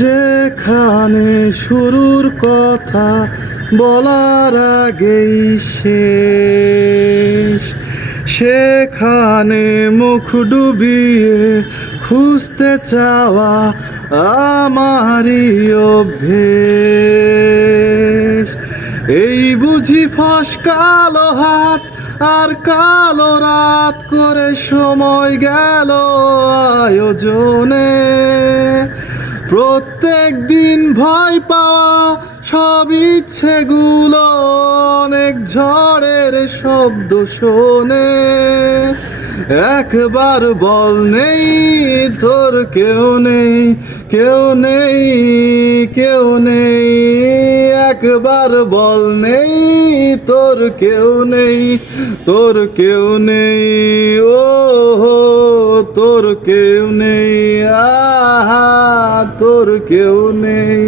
যেখানে শুরুর কথা বলার আগেই শেষ, সেখানে মুখ ডুবিয়ে খুঁজতে চাওয়া আমারই অভ্যেস। এই বুঝি ফাঁস কালো হাত আর কালো রাত করে সময় গেল আয়োজনে। প্রত্যেক দিন ভয় পাওয়া সব ইচ্ছেগুলো অনেক ঝড়ের শব্দ শোনে। একবার বল নেই তোর কেউ নেই, কেউ নেই, কেউ নেই। একবার বল নেই তোর কেউ নেই, তোর কেউ নেই। ও তোর কেউ নেই, আহা তোর কেউ নেই।